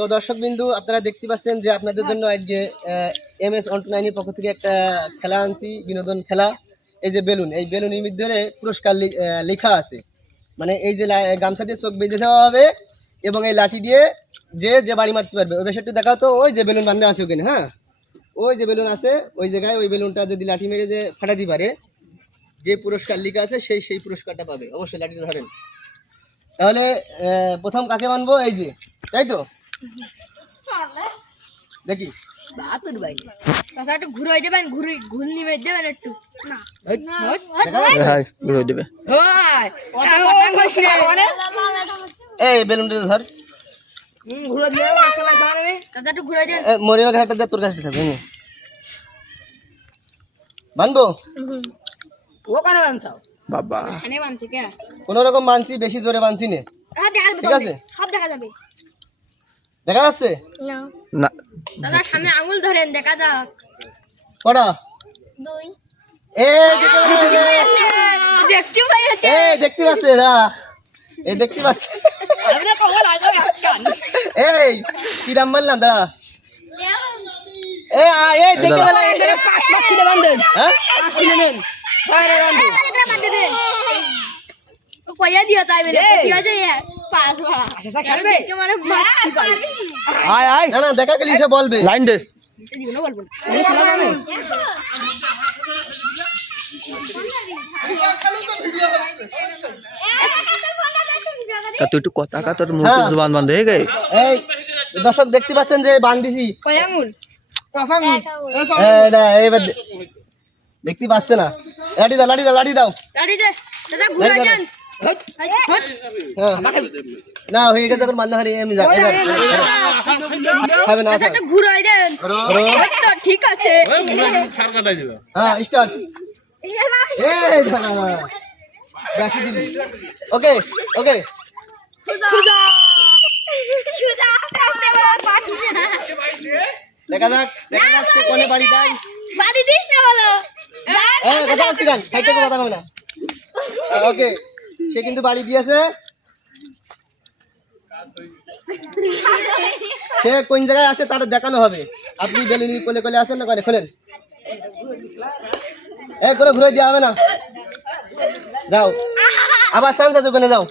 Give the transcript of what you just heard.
তো দর্শক বিন্দু আপনারা দেখতে পাচ্ছেন যে আপনাদের জন্য আজকে MS 129 এর পক্ষ থেকে একটা খেলা আনছি, বিনোদন খেলা। এই যে বেলুন, এই বেলুনের ভিতরে পুরস্কার লেখা আছে। মানে এই যে গামছা দিয়ে চোখ বেঁধে দেওয়া হবে এবং এই লাঠি দিয়ে যে যে বাড়ি মারতে পারবে। ওই বিষয়টা দেখাও তো, ওই যে বেলুন বান্ধা আছে ওখানে। হ্যাঁ, ওই যে বেলুন আছে ওই জায়গায়, ওই বেলুনটা যদি লাঠি মেরে যে ফাটাতে পারে, যে পুরস্কার লেখা আছে সেই পুরস্কারটা পাবে। অবশ্যই লাঠিটা ধরেন। তাহলে প্রথম কাকে মানবো? এই যে, তাই তো দেখি বাপুর ভাই তাছাড়া একটু ঘুরে যাবেন, ঘুরনি মেরে দেবেন একটু না হ্যাঁ ঘুরে দেবে। ওই কত কথা কইছ না এই বেলুনটা ধর। ঘুরে দিয়ে মাকে ভাই ধরে নেবে তাছাড়া একটু ঘুরে যান। মরিবা ঘাটটা দে, তোর কাছে থাকবে। মানবো? ও কেন বানছাও বাবা এখানে বানছে কে? কোন রকম মানছি, বেশি জোরে মানছি নে। ঠিক আছে, সব দেখা যাবে দেখা যাচ্ছে না না দাদা সামনে আঙুল ধরেন দেখা যাক। কটা? দুই এই দেখতে পাই আছে এই দেখতে পাচ্ছে না, এই দেখতে পাচ্ছে। আমরা কখন আসবে কান এই কিরাম মারলাম দাদা। এই দেখতে পেলাম। এখানে পাঁচ লাখ কিলো বান্ধেন হ্যাঁ, 5 কিলো নেন বাইরে বান্ধেন ও কইয়া দিও তাই বলে ঠিক আছে পাঁচ ভাড়া আচ্ছা খেলবে কে মানে মারতে পারে আয় আয় না না, দেখা গেলে সে বলবে। লাইন দে। এদিকে না বলবো আমি খেলা জানো তা তুই একটু কথা কা, তোর মুখ জবান বন্ধ হয়ে গেছে। এই দর্শক দেখতে পাচ্ছেন যে বান্ধিছি। কয় আঙুল এইবার দেখতে পাচ্ছে না। লাঠি দাও, লাঠি দাও, লাঠি দাও। দাঁড়ি দে দাদা ঘুরে যান হট হ্যাঁ। না হয়ে গেছে, এখন বান্ধা হারিয়ে আমি যাই। খাবে না আচ্ছা একটু ঘুরে দেন তো ঠিক আছে হ্যাঁ, স্টার্ট। এই দাদা রাখি দিলি। ওকে ওকে, খুদা দেখা যাক দেখা যাক সে কোনে বাড়ি দেয়। বাড়ি দিস না বলো কথা বলছি গান সাইড থেকে কথা হবে না। ওকে, সে কিন্তু বাড়ি দিয়েছে। সে কোন জায়গায় আছে তার দেখানো হবে। আপনি বেলুনি কোলে কোলে আসেন না, কোনে খোলেন। করে ঘুরে দেওয়া হবে না। যাও, আবার চান্স আছে, ওখানে যাও।